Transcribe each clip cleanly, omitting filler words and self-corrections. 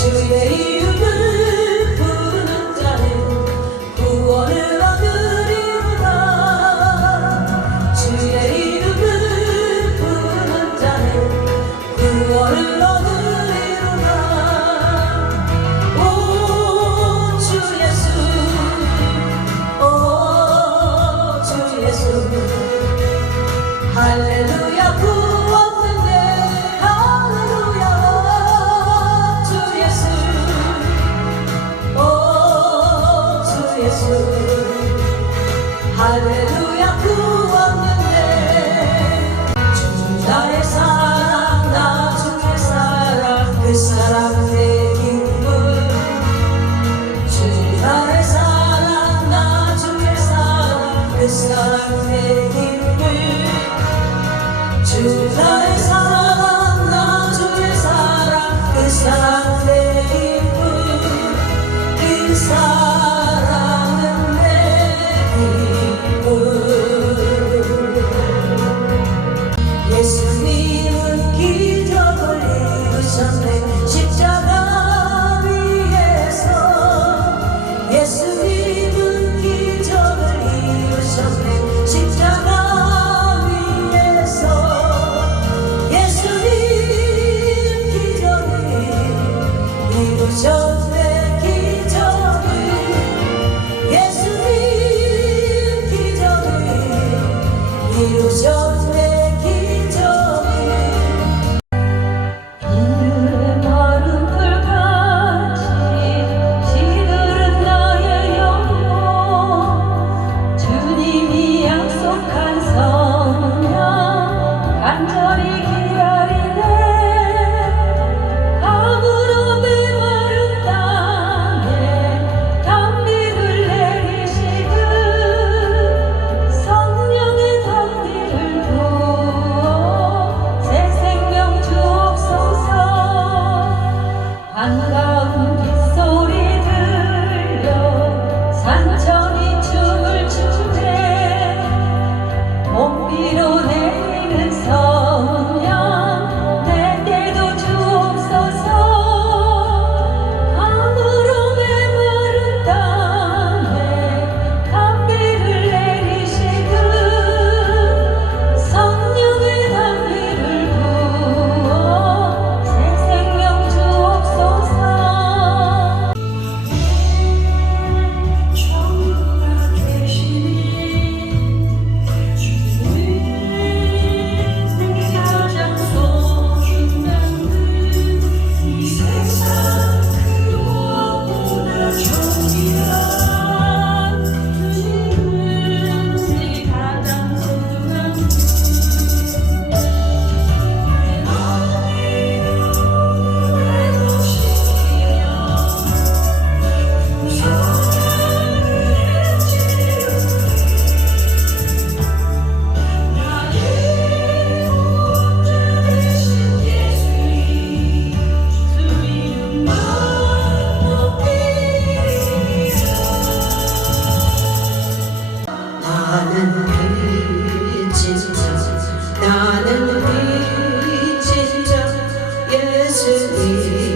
주의 이름을 부르는 자는 구원을 얻으리로다. 주의 이름을 부르는 자는 구원을 얻으리로다. 오 주 예수, 오 주 예수, 할렐루야. 구원받네. 할렐루야. 주 예수, 오 주 예수, 할렐루야. 구원받네. 주 나의 사랑, 나 주의 사랑, 그 사랑 내 기쁨. 주 나의 사랑, 나 주의 사랑, 그 사랑 내 기쁨. 주 나의 사랑, 나 주의 사랑, 그 사랑 내 기쁨. 그 사랑은 내 기쁨. 예수님은 기적을 이루셨네. 십자가 위에서. 예수님은 기적을 이루셨네. 십자가 위에서. 예수님 기적을 이루셨네. 기적을. 예수님 기적을 이루셨네. 기적을. 비늘에 마른 풀같이 시들은 나의 영혼. 주님이 약속한 성령 간절히 기다리네. 가물어 메마른 땅에 단비를 내리시듯 성령의 단비를 부어 새 생명 주옵소서. 반가운 빗소리 들려 산천이 춤을 추네. 몸비로 내리는 성령 내게도 주옵소서. 가물어 메마른 땅에 단비를 내리시듯 성령의 단비를 부어 새 생명 주옵소서. 정말 계시니 가장 소중한 이 세상 그 무엇보다 존귀한 주님은 내게 가장 소중한 나는 빚진 자, 나는 빚진 자, 예수님께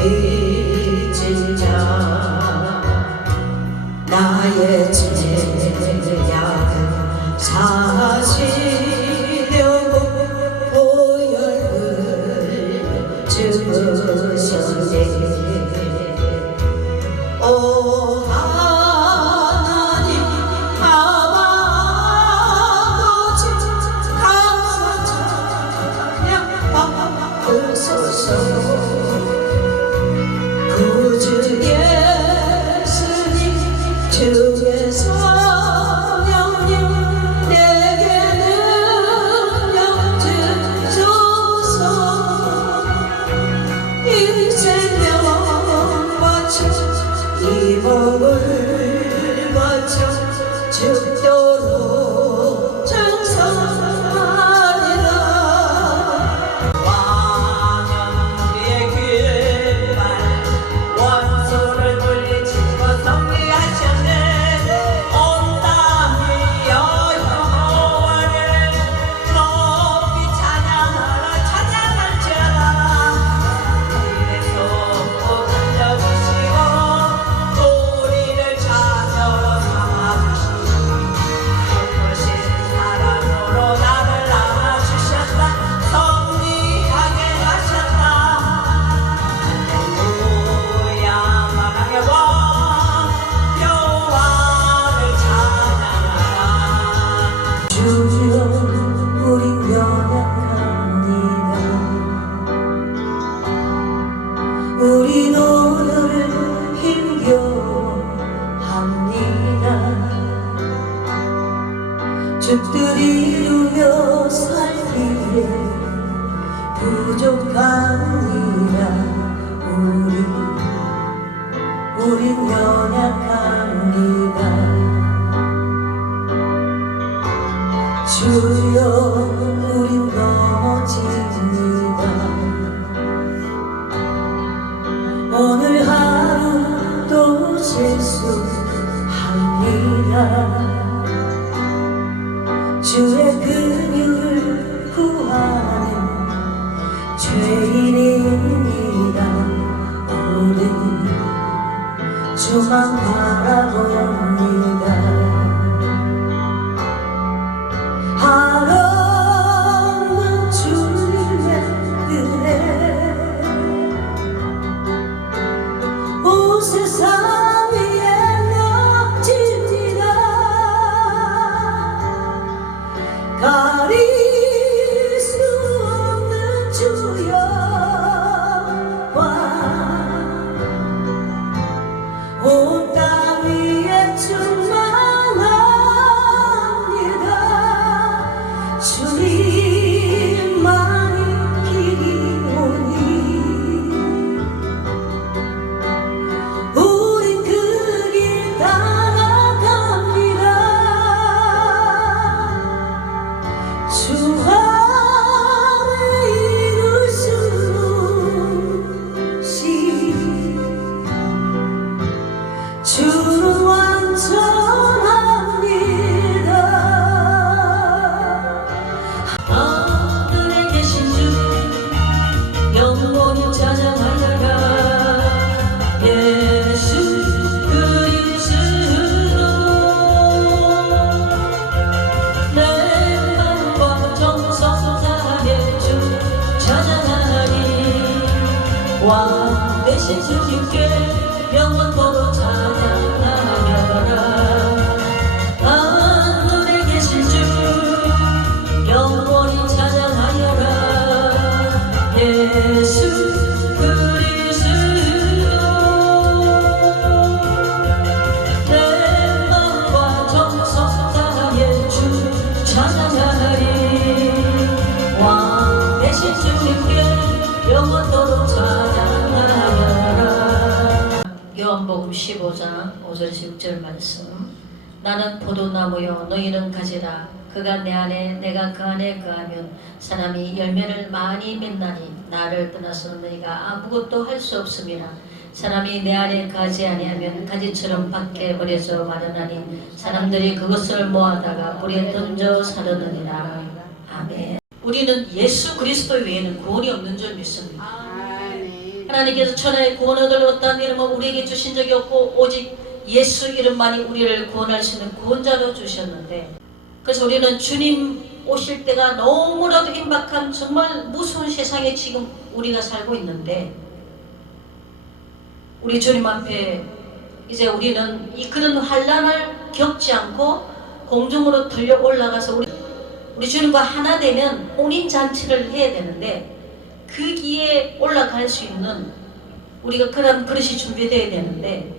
빚진 자. 나의 죄악은 사시려고 보혈을 주셨네. 오 하나님 아버지, 감사 찬양 받으소서. 구주 예수님 주의 성령님 내게는 부족합니다. 우린 연약합니다. 주여 우린 넘어집니다. 오늘 하루 또 실수합니다. 주의 근육을 구하는 죄인입니다. 우리 주만 바라봅니다. 하루는 주님의 은혜 온 세상 위에 넘칩니다. 가릴 수 없는 주여 온 땅 위에 충만합니다. 주님만이 길이오니 우린 그 길 따라갑니다. 주 안에 이룰 수 없이 주는 완전합니다. 하늘에 계신 주 영원히 찬양하여라. 예수 그리스도 내 마음과 정성 다해 주 찬양하리. 왕 되신 주님께 영원토록 찬양하여라. 하늘에 계신 주 영원히 찬양하여라. 예수 그리스도 내 마음과 정성 다해 주 찬양하리. 왕 되신 주님께 영원토록 찬양하여라. 요한복음 15장 5절에서 6절 말씀. 나는 포도나무요 너희는 가지라. 그가 내 안에 내가 그 안에 거하면 사람이 열매를 많이 맺나니 나를 떠나서 너희가 아무것도 할 수 없음이라. 사람이 내 안에 거하지 아니하면 가지처럼 밖에 버려져 마르나니 사람들이 그것을 모아다가 불에 던져 사르느니라. 아멘. 우리는 예수 그리스도 외에는 구원이 없는 줄 믿습니다. 하나님께서 천하의 구원을 얻었다는 이름을 우리에게 주신 적이 없고 오직 예수 이름만이 우리를 구원할 수 있는 구원자로 주셨는데, 그래서 우리는 주님 오실 때가 너무나도 임박한 정말 무서운 세상에 지금 우리가 살고 있는데, 우리 주님 앞에 이제 우리는 이 그런 환난을 겪지 않고 공중으로 들려 올라가서 우리 주님과 하나 되면 혼인잔치를 해야 되는데, 그 기에 올라갈 수 있는 우리가 그런 그릇이 준비되어야 되는데,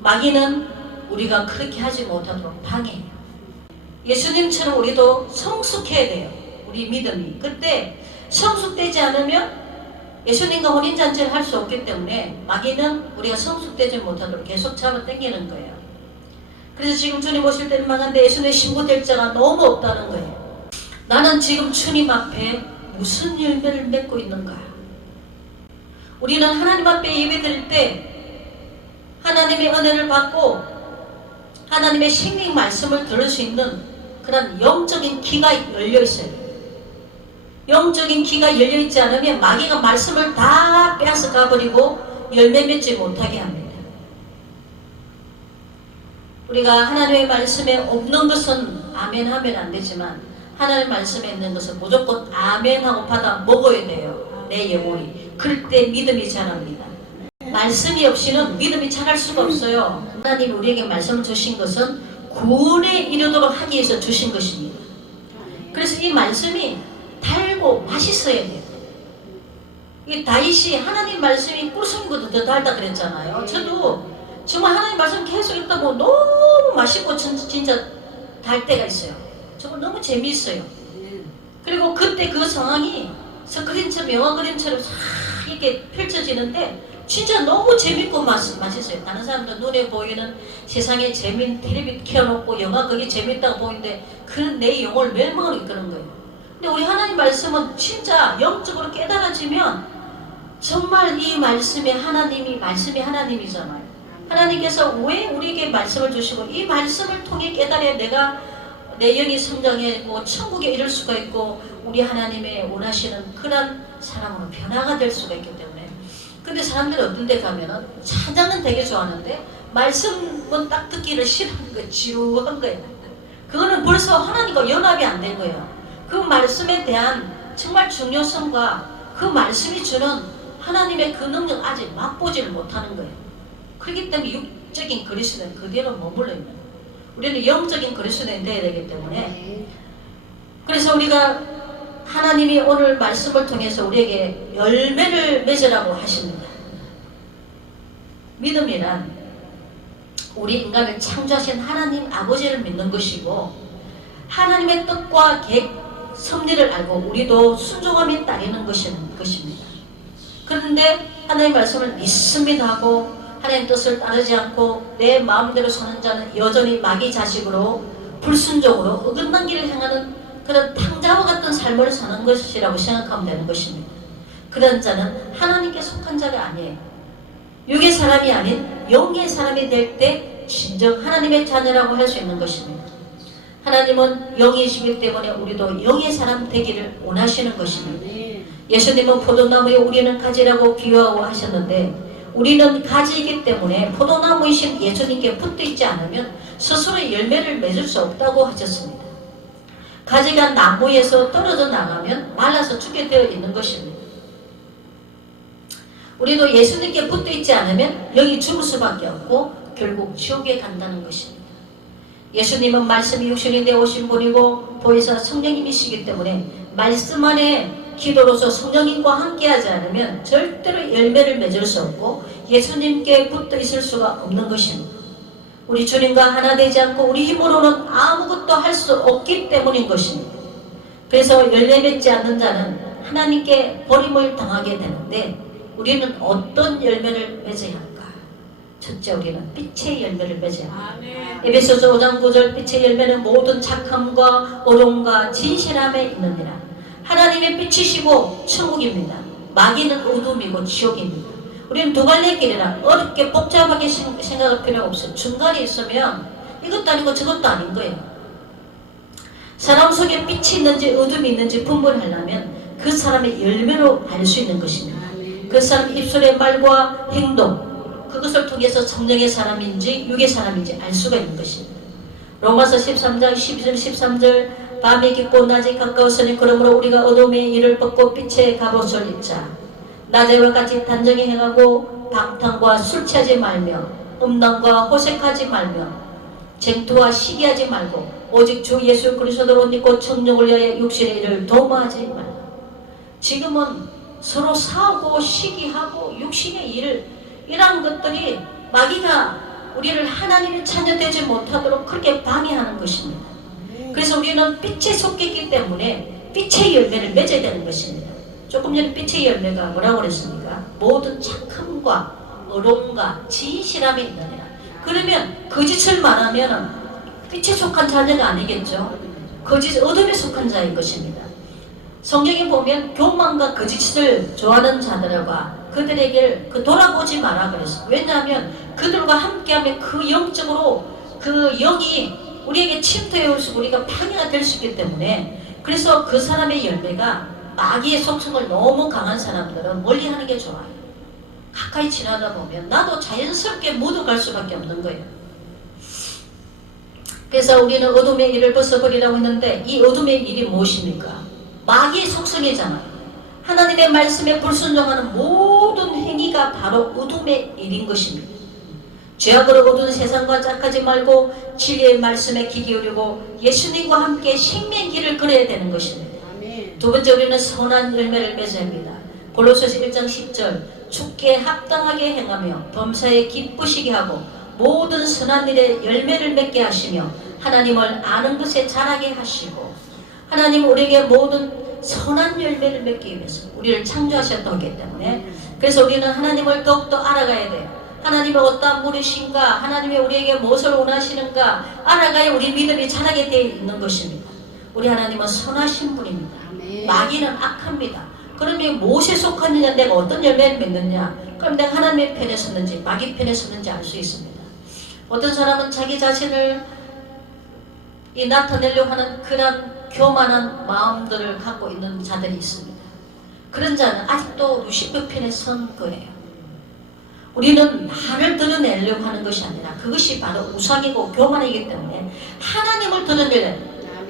마귀는 우리가 그렇게 하지 못하도록 방해해요. 예수님처럼 우리도 성숙해야 돼요. 우리 믿음이. 그때 성숙되지 않으면 예수님과 혼인잔치를 할 수 없기 때문에 마귀는 우리가 성숙되지 못하도록 계속 잡아당기는 거예요. 그래서 지금 주님 오실 때는 망한데 예수님의 신부될 자가 너무 없다는 거예요. 나는 지금 주님 앞에 무슨 열매를 맺고 있는가? 우리는 하나님 앞에 예배드릴 때 하나님의 은혜를 받고 하나님의 생명 말씀을 들을 수 있는 그런 영적인 귀가 열려 있어요. 영적인 귀가 열려 있지 않으면 마귀가 말씀을 다 빼앗아 가버리고 열매 맺지 못하게 합니다. 우리가 하나님의 말씀에 없는 것은 아멘 하면 안 되지만 하나님의 말씀에 있는 것은 무조건 아멘 하고 받아 먹어야 돼요. 내 영혼이. 그럴 때 믿음이 자랍니다. 말씀이 없이는 믿음이 자랄 수가 없어요. 하나님이 우리에게 말씀을 주신 것은 구원에 이르도록 하기 위해서 주신 것입니다. 그래서 이 말씀이 달고 맛있어야 돼요. 이 다윗이 하나님 말씀이 꿀송이보다 더 달다 그랬잖아요. 저도 정말 하나님 말씀 계속 읽다 보면 너무 맛있고 진짜 달 때가 있어요. 정말 너무 재미있어요. 그리고 그때 그 상황이 스크린처럼 영화 그림처럼 싹 이렇게 펼쳐지는데 진짜 너무 재밌고 맛있어요. 다른 사람들 눈에 보이는 세상에 재밌는 텔레비 켜놓고 영화 그게 재밌다고 보이는데 그런 내 영혼을 멸망을 이끄는 거예요. 근데 우리 하나님 말씀은 진짜 영적으로 깨달아지면 정말 이 말씀이 하나님이잖아요. 하나님께서 왜 우리에게 말씀을 주시고 이 말씀을 통해 깨달아야 내가 내 영이 성장하고 천국에 이를 수가 있고 우리 하나님의 원하시는 그런 사람으로 변화가 될 수가 있기 때문에. 근데 사람들이 어떤 데 가면은 찬양은 되게 좋아하는데 말씀은 딱 듣기를 싫어하는 거예요. 지루한 거예요. 그거는 벌써 하나님과 연합이 안 된 거예요. 그 말씀에 대한 정말 중요성과 그 말씀이 주는 하나님의 그 능력 아직 맛보지를 못하는 거예요. 그렇기 때문에 육적인 그리스도는 그대로 머물러 있는 거예요. 우리는 영적인 그리스도인이 되어야 되기 때문에. 그래서 우리가 하나님이 오늘 말씀을 통해서 우리에게 열매를 맺으라고 하십니다. 믿음이란 우리 인간을 창조하신 하나님 아버지를 믿는 것이고 하나님의 뜻과 계획, 섭리를 알고 우리도 순종함에 따르는 것입니다. 그런데 하나님의 말씀을 믿습니다 하고 하나님의 뜻을 따르지 않고 내 마음대로 사는 자는 여전히 마귀 자식으로 불순종으로 어긋난 길을 행하는 그런 탕자와 같은 삶을 사는 것이라고 생각하면 되는 것입니다. 그런 자는 하나님께 속한 자가 아니에요. 육의 사람이 아닌 영의 사람이 될 때 진정 하나님의 자녀라고 할 수 있는 것입니다. 하나님은 영이시기 때문에 우리도 영의 사람 되기를 원하시는 것입니다. 예수님은 포도나무에 우리는 가지라고 비유하고 하셨는데 우리는 가지이기 때문에 포도나무이신 예수님께 붙어있지 않으면 스스로 열매를 맺을 수 없다고 하셨습니다. 가지가 나무에서 떨어져 나가면 말라서 죽게 되어 있는 것입니다. 우리도 예수님께 붙어있지 않으면 영이 죽을 수밖에 없고 결국 지옥에 간다는 것입니다. 예수님은 말씀이 육신이 되어 오신 분이고 보혜사 성령님이시기 때문에 말씀 안에 기도로서 성령님과 함께하지 않으면 절대로 열매를 맺을 수 없고 예수님께 붙어 있을 수가 없는 것입니다. 우리 주님과 하나 되지 않고 우리 힘으로는 아무것도 할 수 없기 때문인 것입니다. 그래서 열매 맺지 않는 자는 하나님께 버림을 당하게 되는데 우리는 어떤 열매를 맺어야 할까? 첫째, 우리는 빛의 열매를 맺어야 합니다. 에베소서 5장 9절 빛의 열매는 모든 착함과 어려움과 진실함에 있느니라. 하나님의 빛이시고 천국입니다. 마귀는 어둠이고 지옥입니다. 우리는 두 갈래의 길이라 어렵게 복잡하게 생각할 필요가 없어요. 중간에 있으면 이것도 아니고 저것도 아닌 거예요. 사람 속에 빛이 있는지 어둠이 있는지 분별하려면 그 사람의 열매로 알 수 있는 것입니다. 그 사람 입술의 말과 행동, 그것을 통해서 성령의 사람인지 육의 사람인지 알 수가 있는 것입니다. 로마서 13장 12절 13절 밤이 깊고 낮이 가까웠으니 그러므로 우리가 어둠의 일을 벗고 빛의 갑옷을 입자. 낮에와 같이 단정히 행하고 방탕과 술 취하지 말며 음란과 호색하지 말며 쟁투와 시기하지 말고 오직 주 예수 그리스도를 옷 입고 청정을 위하여 육신의 일을 도모하지 말고. 지금은 서로 싸우고 시기하고 육신의 일 이런 것들이 마귀가 우리를 하나님의 자녀 되지 못하도록 그렇게 방해하는 것입니다. 그래서 우리는 빛에 속했기 때문에 빛의 열매를 맺어야 되는 것입니다. 조금 전에 빛의 열매가 뭐라고 그랬습니까? 모든 착함과 어려움과 진실함이 있느니라. 그러면 거짓을 말하면 빛에 속한 자녀가 아니겠죠. 거짓, 어둠에 속한 자인 것입니다. 성경에 보면 교만과 거짓을 좋아하는 자들과 그들에게 돌아보지 마라 그랬어요. 왜냐하면 그들과 함께하면 그 영적으로 그 영이 우리에게 침투해 올수 우리가 방해가 될 수 있기 때문에 그래서 그 사람의 열매가 마귀의 속성을 너무 강한 사람들은 멀리하는 게 좋아요. 가까이 지나다 보면 나도 자연스럽게 묻어갈 수밖에 없는 거예요. 그래서 우리는 어둠의 일을 벗어버리라고 했는데 이 어둠의 일이 무엇입니까? 마귀의 속성이잖아요. 하나님의 말씀에 불순종하는 모든 행위가 바로 어둠의 일인 것입니다. 죄악으로 어두운 세상과 짝하지 말고 진리의 말씀에 귀 기울이고 예수님과 함께 생명의 길을 걸어야 되는 것입니다. 두 번째, 우리는 선한 열매를 맺어야 합니다. 골로새서 1장 10절 주께 합당하게 행하며 범사에 기쁘시게 하고 모든 선한 일에 열매를 맺게 하시며 하나님을 아는 것에 자라게 하시고. 하나님 우리에게 모든 선한 열매를 맺기 위해서 우리를 창조하셨기 때문에, 그래서 우리는 하나님을 더욱더 알아가야 돼요. 하나님의 어떠한 분이신가, 하나님의 우리에게 무엇을 원하시는가 알아가야 우리 믿음이 자라게 되어 있는 것입니다. 우리 하나님은 선하신 분입니다. 마귀는 악합니다. 그러면 무엇에 속하느냐, 내가 어떤 열매를 맺느냐, 그럼 내가 하나님의 편에 섰는지 마귀 편에 섰는지 알 수 있습니다. 어떤 사람은 자기 자신을 나타내려고 하는 그런 교만한 마음들을 갖고 있는 자들이 있습니다. 그런 자는 아직도 루시퍼 편에 선 거예요. 우리는 나를 드러내려고 하는 것이 아니라 그것이 바로 우상이고 교만이기 때문에 하나님을 드러내려,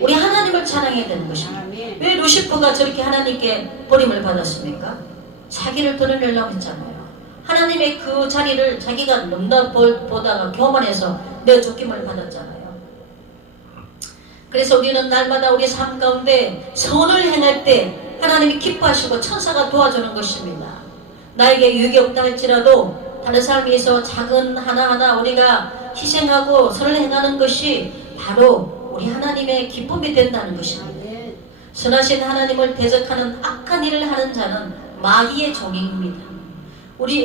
우리 하나님을 찬양해야 되는 것입니다. 왜 루시퍼가 저렇게 하나님께 버림을 받았습니까? 자기를 드러내려고 했잖아요. 하나님의 그 자리를 자기가 넘나 보다가 교만해서 내쫓김을 받았잖아요. 그래서 우리는 날마다 우리 삶 가운데 선을 행할 때 하나님이 기뻐하시고 천사가 도와주는 것입니다. 나에게 유익이 없다 할지라도 다른 사람에 위해서 작은 하나하나 우리가 희생하고 선을 행하는 것이 바로 우리 하나님의 기쁨이 된다는 것입니다. 선하신 하나님을 대적하는 악한 일을 하는 자는 마귀의 종입니다.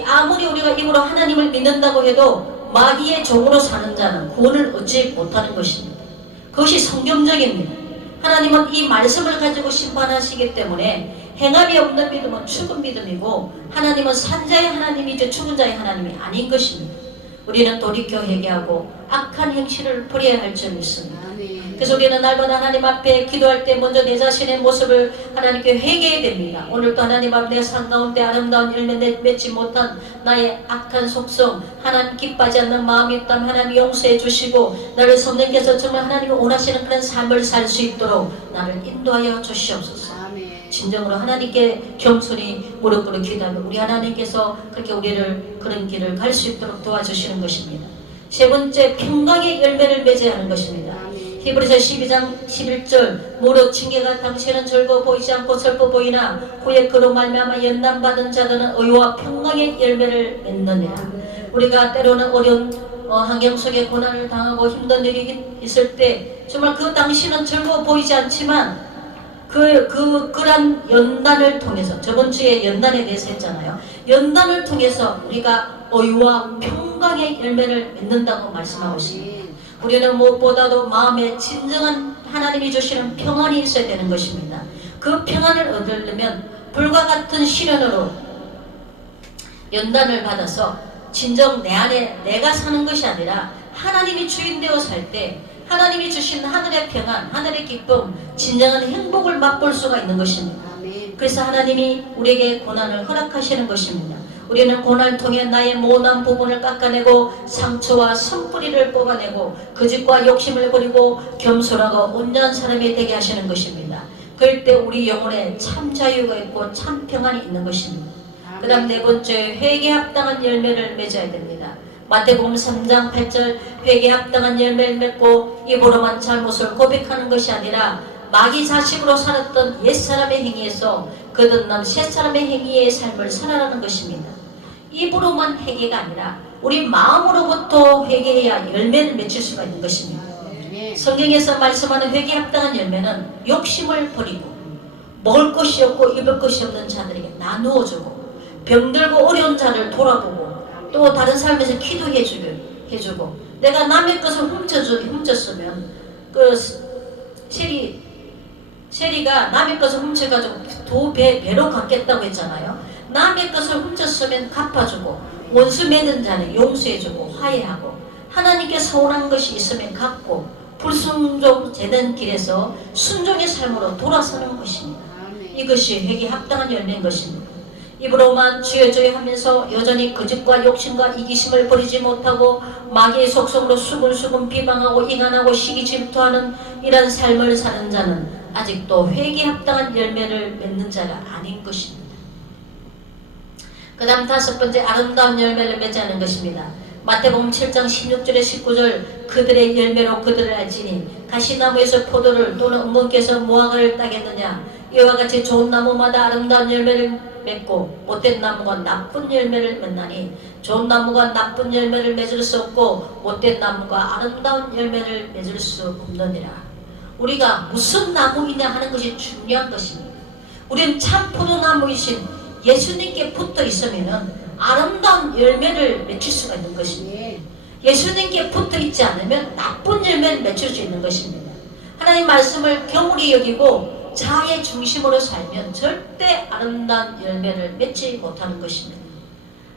아무리 우리가 입으로 하나님을 믿는다고 해도 마귀의 종으로 사는 자는 구원을 얻지 못하는 것입니다. 그것이 성경적입니다. 하나님은 이 말씀을 가지고 심판하시기 때문에 행함이 없는 믿음은 죽은 믿음이고, 하나님은 산자의 하나님이지 죽은 자의 하나님이 아닌 것입니다. 우리는 돌이켜 회개하고 악한 행실을 버려야 할 줄 믿습니다. 그래서 우리는 날마다 하나님 앞에 기도할 때 먼저 내 자신의 모습을 하나님께 회개해야 됩니다. 오늘도 하나님 앞에 내 삶 가운데 아름다운 열매 맺지 못한 나의 악한 속성, 하나님 기뻐하지 않는 마음이 있다면 하나님 용서해 주시고, 나를 성령께서 정말 하나님이 원하시는 그런 삶을 살 수 있도록 나를 인도하여 주시옵소서. 진정으로 하나님께 겸손히 무릎 꿇어 기도하면 우리 하나님께서 그렇게 우리를 그런 길을 갈 수 있도록 도와주시는 것입니다. 세 번째, 평강의 열매를 맺어야 하는 것입니다. 히브리서 12장 11절, 무릇 징계가 당시에는 즐거워 보이지 않고 슬퍼 보이나 후에 그로 말미암아 연단받은 자들은 의와 평강의 열매를 맺느니라. 우리가 때로는 어려운 환경 속에 고난을 당하고 힘든 일이 있을 때 정말 그 당시는 즐거워 보이지 않지만 그런 연단을 통해서, 저번 주에 연단에 대해서 했잖아요. 연단을 통해서 우리가 의와 평강의 열매를 맺는다고 말씀하고 있습니다. 우리는 무엇보다도 마음에 진정한 하나님이 주시는 평안이 있어야 되는 것입니다. 그 평안을 얻으려면 불과 같은 시련으로 연단을 받아서 진정 내 안에 내가 사는 것이 아니라 하나님이 주인 되어 살 때 하나님이 주신 하늘의 평안, 하늘의 기쁨, 진정한 행복을 맛볼 수가 있는 것입니다. 그래서 하나님이 우리에게 고난을 허락하시는 것입니다. 우리는 고난을 통해 나의 모난 부분을 깎아내고 상처와 선뿌리를 뽑아내고 거짓과 욕심을 버리고 겸손하고 온전한 사람이 되게 하시는 것입니다. 그럴 때 우리 영혼에 참 자유가 있고 참 평안이 있는 것입니다. 그 다음 네 번째, 회개에 합당한 열매를 맺어야 됩니다. 마태복음 3장 8절, 회개에 합당한 열매를 맺고 입으로만 잘못을 고백하는 것이 아니라 마귀 자식으로 살았던 옛사람의 행위에서 거듭난 새사람의 행위의 삶을 살아가는 것입니다. 입으로만 회개가 아니라 우리 마음으로부터 회개해야 열매를 맺을 수가 있는 것입니다. 성경에서 말씀하는 회개에 합당한 열매는 욕심을 버리고 먹을 것이 없고 입을 것이 없는 자들에게 나누어주고 병들고 어려운 자를 돌아보고 또 다른 삶에서 기도해주고, 내가 남의 것을 훔쳤으면 그 세리가 남의 것을 훔쳐가지고 배로 갚겠다고 했잖아요. 남의 것을 훔쳤으면 갚아주고, 원수 맺은 자는 용서해주고 화해하고, 하나님께 서운한 것이 있으면 갚고, 불순종 되는 길에서 순종의 삶으로 돌아서는 것입니다. 이것이 회개에 합당한 열매인 것입니다. 입으로만 주여 주여 하면서 여전히 거짓과 욕심과 이기심을 버리지 못하고 마귀의 속성으로 수근수근 비방하고 인간하고 시기 질투하는 이런 삶을 사는 자는 아직도 회개에 합당한 열매를 맺는 자가 아닌 것입니다. 그 다음 다섯 번째, 아름다운 열매를 맺자는 것입니다. 마태복음 7장 16절에 19절, 그들의 열매로 그들을 알지니 가시나무에서 포도를 또는 은근께서 무화과를 따겠느냐. 이와 같이 좋은 나무마다 아름다운 열매를 맺고 못된 나무가 나쁜 열매를 맺나니 좋은 나무가 나쁜 열매를 맺을 수 없고 못된 나무가 아름다운 열매를 맺을 수 없느니라. 우리가 무슨 나무이냐 하는 것이 중요한 것입니다. 우리는 참 포도나무이신 예수님께 붙어 있으면 아름다운 열매를 맺힐 수가 있는 것입니다. 예수님께 붙어 있지 않으면 나쁜 열매를 맺힐 수 있는 것입니다. 하나님 말씀을 경홀히 여기고 자의 중심으로 살면 절대 아름다운 열매를 맺지 못하는 것입니다.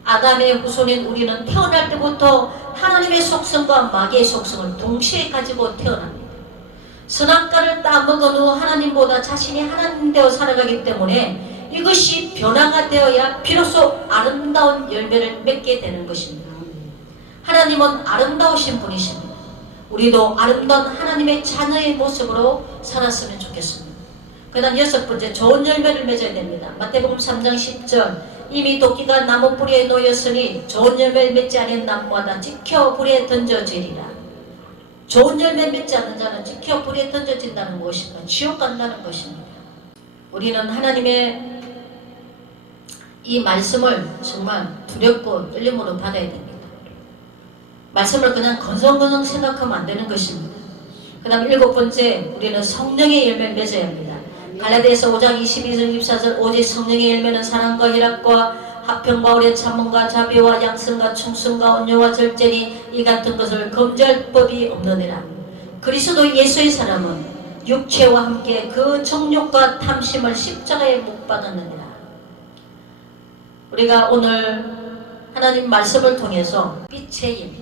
아담의 후손인 우리는 태어날 때부터 하나님의 속성과 마귀의 속성을 동시에 가지고 태어납니다. 선악과를 따먹은 후 하나님보다 자신이 하나님 되어 살아가기 때문에 이것이 변화가 되어야 비로소 아름다운 열매를 맺게 되는 것입니다. 하나님은 아름다우신 분이십니다. 우리도 아름다운 하나님의 자녀의 모습으로 살았으면 좋겠습니다. 그 다음 6번째, 좋은 열매를 맺어야 됩니다. 마태복음 3장 10절, 이미 도끼가 나무 뿌리에 놓였으니 좋은 열매를 맺지 않은 나무마다 찍혀 불에 던져지리라. 좋은 열매 맺지 않는 자는 찍혀 불에 던져진다는 것입니다. 지옥 간다는 것입니다. 우리는 하나님의 이 말씀을 정말 두렵고 떨림으로 받아야 됩니다. 말씀을 그냥 건성건성 생각하면 안 되는 것입니다. 그 다음 7번째, 우리는 성령의 열매를 맺어야 합니다. 갈라디아서 5장 22절 24절, 오직 성령의 열매는 사랑과 희락과 화평과 오래 참음과 자비와 양성과 충성과 온유와 절제니 이 같은 것을 금지할 법이 없느니라. 그리스도 예수의 사람은 육체와 함께 그 정욕과 탐심을 십자가에 못 박았느니라. 우리가 오늘 하나님 말씀을 통해서 빛의 열매,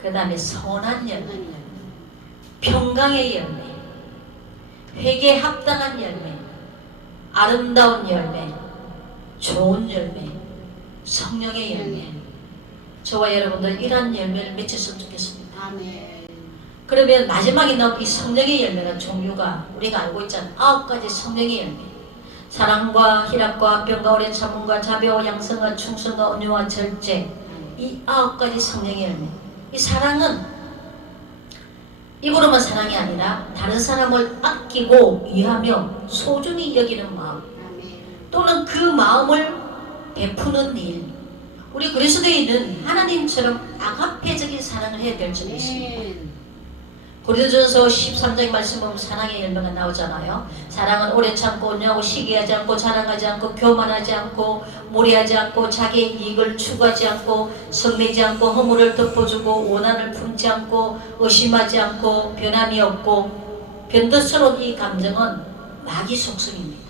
그 다음에 선한 열매, 평강의 열매, 회개에 합당한 열매, 아름다운 열매, 좋은 열매, 성령의 열매, 저와 여러분들 이런 열매를 맺혔으면 좋겠습니다. 아멘. 그러면 마지막에 나온 이 성령의 열매가 종류가 우리가 알고 있잖아요. 9가지 성령의 열매. 사랑과 희락과 화평과 오래 참음과 자비와 양성과 충성과 온유와 절제. 이 9가지 성령의 열매. 이 사랑은 입으로만 사랑이 아니라 다른 사람을 아끼고 이해하며 소중히 여기는 마음, 또는 그 마음을 베푸는 일. 우리 그리스도인은 하나님처럼 아가페적인 사랑을 해야 될 점이 있습니다. 고린도전서 13장의 말씀 보면 사랑의 열매가 나오잖아요. 사랑은 오래 참고 온유하고 시기하지 않고 자랑하지 않고 교만하지 않고 무리하지 않고 자기의 이익을 추구하지 않고 성내지 않고 허물을 덮어주고 원한을 품지 않고 의심하지 않고 변함이 없고 변덕스러운 이 감정은 마귀 속성입니다.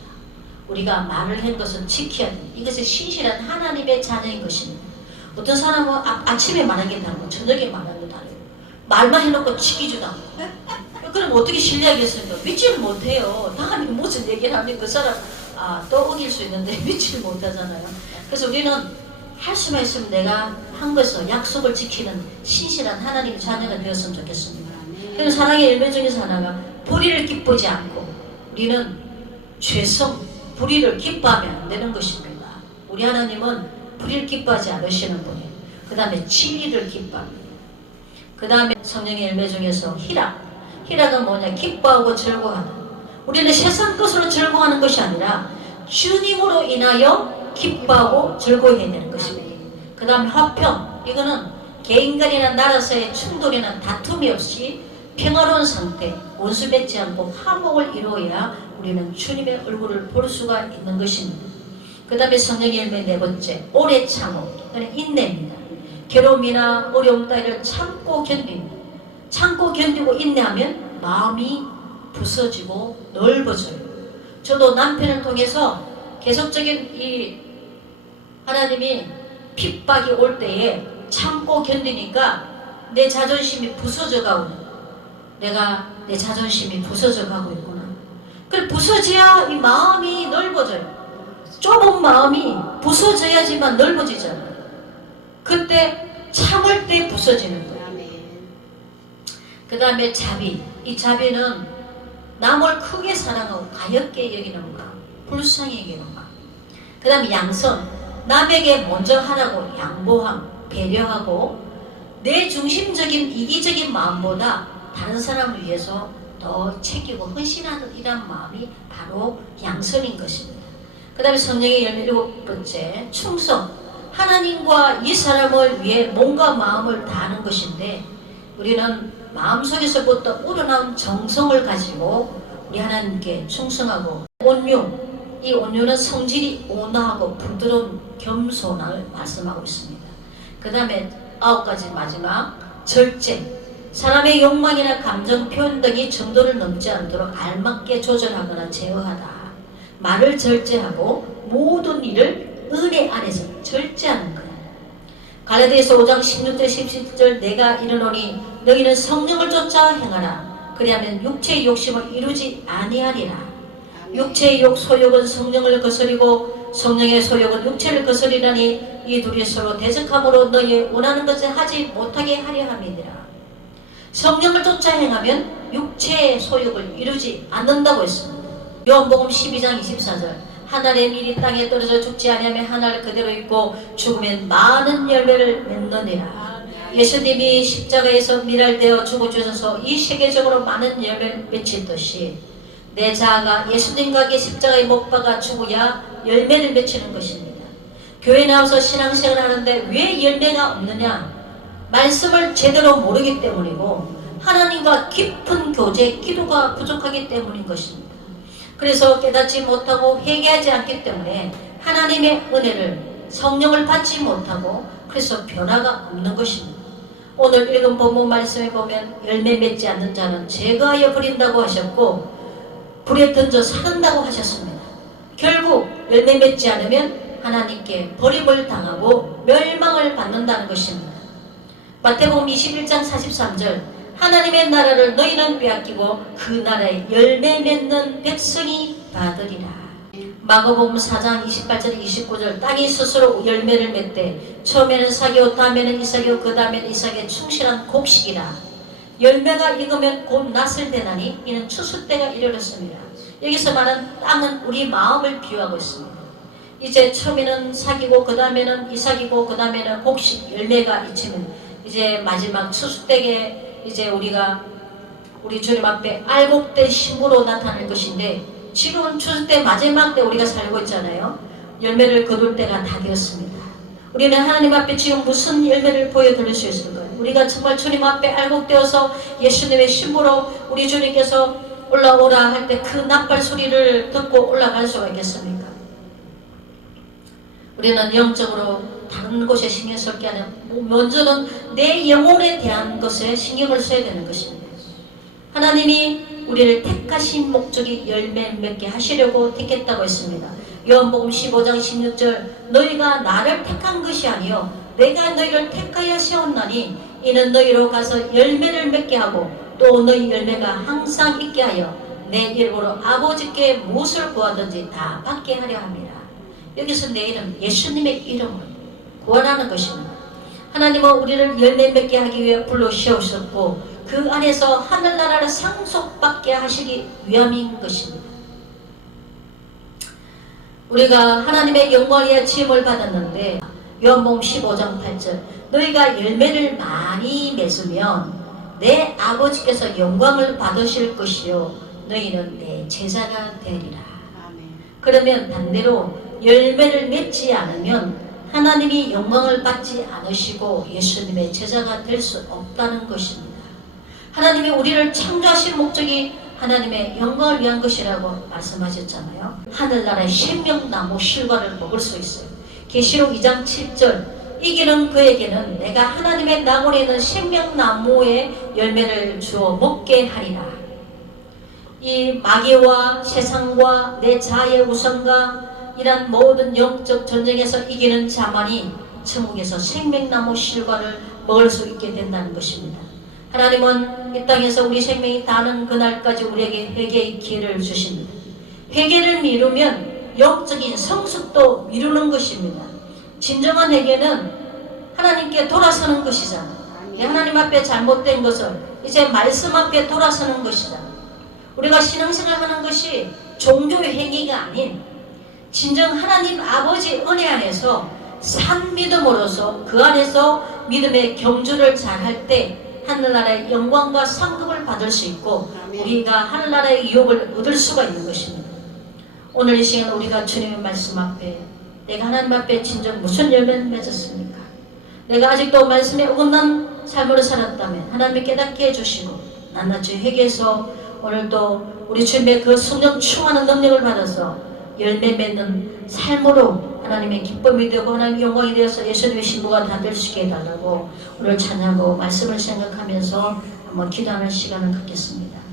우리가 말을 한 것은 지켜야 됩니다. 이것은 신실한 하나님의 자녀인 것입니다. 어떤 사람은 아침에 말한 게 다르고 저녁에 말한 게 다르고 말만 해놓고 지키지도 않고 그럼 어떻게 신뢰하겠습니까? 믿지를 못해요. 하나님 무슨 얘기를 하면 그 사람 또 어길 수 있는데 믿지를 못하잖아요. 그래서 우리는 할 수만 있으면 내가 한 것을 약속을 지키는 신실한 하나님의 자녀가 되었으면 좋겠습니다. 그래서 사랑의 열매 중에서 하나가 불의를 기쁘지 않고 우리는 죄성, 불의를 기뻐하면 안 되는 것입니다. 우리 하나님은 불의를 기뻐하지 않으시는 분이에요. 그 다음에 진리를 기뻐합니다. 그 다음에 성령의 열매 중에서 희락은 뭐냐? 기뻐하고 즐거워하는. 우리는 세상 것으로 즐거워하는 것이 아니라 주님으로 인하여 기뻐하고 즐거워해야 되는 것입니다. 그 다음에 화평, 이거는 개인 간이나 나라 사이의 충돌이나 다툼이 없이 평화로운 상태, 원수 맺지 않고 화목을 이루어야 우리는 주님의 얼굴을 볼 수가 있는 것입니다. 그 다음에 성령의 열매 4번째, 오래 참음, 인내입니다. 괴로움이나 어려움 따위를 참고 견딥니다. 참고 견디고 인내하면 마음이 부서지고 넓어져요. 저도 남편을 통해서 계속적인 이 하나님이 핍박이 올 때에 참고 견디니까 내 자존심이 부서져 가고 내가 내 자존심이 부서져 가고 있구나. 그래 부서져야 이 마음이 넓어져요. 좁은 마음이 부서져야지만 넓어지잖아요. 그때 참을 때 부서지는 거예요. 그 다음에 자비. 이 자비는 남을 크게 사랑하고 가볍게 여기는 마음, 불쌍히 여기는 마음. 그 다음에 양선. 남에게 먼저 하라고 양보함, 배려하고 내 중심적인 이기적인 마음보다 다른 사람을 위해서 더 챙기고 헌신하는 이런 마음이 바로 양선인 것입니다. 그 다음에 성령의 열매 7번째, 충성. 하나님과 이 사람을 위해 몸과 마음을 다하는 것인데 우리는 마음속에서부터 우러나온 정성을 가지고 우리 하나님께 충성하고 온유, 이 온유는 성질이 온화하고 부드러운 겸손을 말씀하고 있습니다. 그 다음에 9가지 마지막 절제. 사람의 욕망이나 감정 표현 등이 정도를 넘지 않도록 알맞게 조절하거나 제어하다. 말을 절제하고 모든 일을 은혜 안에서 절제하는 거야. 갈라디아서 5장 16절 17절 내가 이르노니 너희는 성령을 쫓아 행하라. 그리하면 육체의 욕심을 이루지 아니하리라. 육체의 욕 소욕은 성령을 거스리고 성령의 소욕은 육체를 거스리라니 이 둘이 서로 대적함으로 너희 원하는 것을 하지 못하게 하려 함이니라. 성령을 쫓아 행하면 육체의 소욕을 이루지 않는다고 했습니다. 요한복음 12장 24절 하늘의 밀이 땅에 떨어져 죽지 아니하면 하늘 그대로 있고 죽으면 많은 열매를 맺느니라. 예수님이 십자가에서 밀알되어 죽어주셔서 이 세계적으로 많은 열매를 맺히듯이 내 자아가 예수님과 함께 십자가에 못 박아 죽어야 열매를 맺히는 것입니다. 교회 나와서 신앙생활을 하는데 왜 열매가 없느냐? 말씀을 제대로 모르기 때문이고 하나님과 깊은 교제, 기도가 부족하기 때문인 것입니다. 그래서 깨닫지 못하고 회개하지 않기 때문에 하나님의 은혜를 성령을 받지 못하고 그래서 변화가 없는 것입니다. 오늘 읽은 본문 말씀에 보면 열매 맺지 않는 자는 제거하여 버린다고 하셨고 불에 던져 사른다고 하셨습니다. 결국 열매 맺지 않으면 하나님께 버림을 당하고 멸망을 받는다는 것입니다. 마태복음 21장 43절 하나님의 나라를 너희는 빼앗기고 그 나라에 열매 맺는 백성이 받으리라. 마가복음 4장 28절 29절 땅이 스스로 열매를 맺되 처음에는 사기요 다음에는 이삭이요 그 다음에는 이삭의 충실한 곡식이라. 열매가 익으면 곧 낫을 되나니 이는 추수 때가 이르렀습니다. 여기서 말한 땅은 우리 마음을 비유하고 있습니다. 이제 처음에는 사기고 그 다음에는 이삭이고 그 다음에는 곡식 열매가 있으면 이제 마지막 추수 때에 이제 우리가 우리 주님 앞에 알곡된 신부로 나타날 것인데 지금은 추수 때 마지막 때 우리가 살고 있잖아요. 열매를 거둘 때가 다 되었습니다. 우리는 하나님 앞에 지금 무슨 열매를 보여드릴 수 있을까요? 우리가 정말 주님 앞에 알곡되어서 예수님의 신부로 우리 주님께서 올라오라 할 때 그 낫발 소리를 듣고 올라갈 수가 있겠습니까? 우리는 영적으로 다른 곳에 신경 쓸 게 아니라 먼저는 내 영혼에 대한 것에 신경을 써야 되는 것입니다. 하나님이 우리를 택하신 목적이 열매 맺게 하시려고 택했다고 했습니다. 요한복음 15장 16절 너희가 나를 택한 것이 아니요 내가 너희를 택하여 세웠나니 이는 너희로 가서 열매를 맺게 하고 또 너희 열매가 항상 있게 하여 내 이름으로 아버지께 무엇을 구하든지 다 받게 하려 합니다. 여기서 내 이름 예수님의 이름으로 구하라는 것입니다. 하나님은 우리를 열매 맺게 하기 위해 불러 세우셨고 그 안에서 하늘나라를 상속받게 하시기 위함인 것입니다. 우리가 하나님의 영광 위에 지음을 받았는데 요한복음 15장 8절 너희가 열매를 많이 맺으면 내 아버지께서 영광을 받으실 것이요 너희는 내 제자가 되리라. 그러면 반대로 열매를 맺지 않으면 하나님이 영광을 받지 않으시고 예수님의 제자가 될 수 없다는 것입니다. 하나님이 우리를 창조하신 목적이 하나님의 영광을 위한 것이라고 말씀하셨잖아요. 하늘나라의 생명나무 실과를 먹을 수 있어요. 계시록 2장 7절 이기는 그에게는 내가 하나님의 나무에 있는 생명나무의 열매를 주어 먹게 하리라. 이 마귀와 세상과 내 자아의 우상과 이란 모든 영적 전쟁에서 이기는 자만이 천국에서 생명나무 실과를 먹을 수 있게 된다는 것입니다. 하나님은 이 땅에서 우리 생명이 다는 그날까지 우리에게 회개의 기회를 주십니다. 회개를 미루면 영적인 성숙도 미루는 것입니다. 진정한 회개는 하나님께 돌아서는 것이잖아. 하나님 앞에 잘못된 것을 이제 말씀 앞에 돌아서는 것이잖아. 우리가 신앙생활 하는 것이 종교의 행위가 아닌 진정 하나님 아버지 은혜 안에서 산 믿음으로서 그 안에서 믿음의 경주를 잘 할 때 하늘나라의 영광과 상급을 받을 수 있고 우리가 하늘나라의 유업을 얻을 수가 있는 것입니다. 오늘 이 시간 우리가 주님의 말씀 앞에 내가 하나님 앞에 진정 무슨 열매를 맺었습니까? 내가 아직도 말씀에 어긋난 삶으로 살았다면 하나님이 깨닫게 해주시고 낱낱이 회개해서 오늘도 우리 주님의 그 성령 충만한 능력을 받아서 열매 맺는 삶으로 하나님의 기쁨이 되고 하나님의 영광이 되어서 예수님의 신부가 다 될 수 있게 해달라고 오늘 찬양하고 말씀을 생각하면서 한번 기도하는 시간을 갖겠습니다.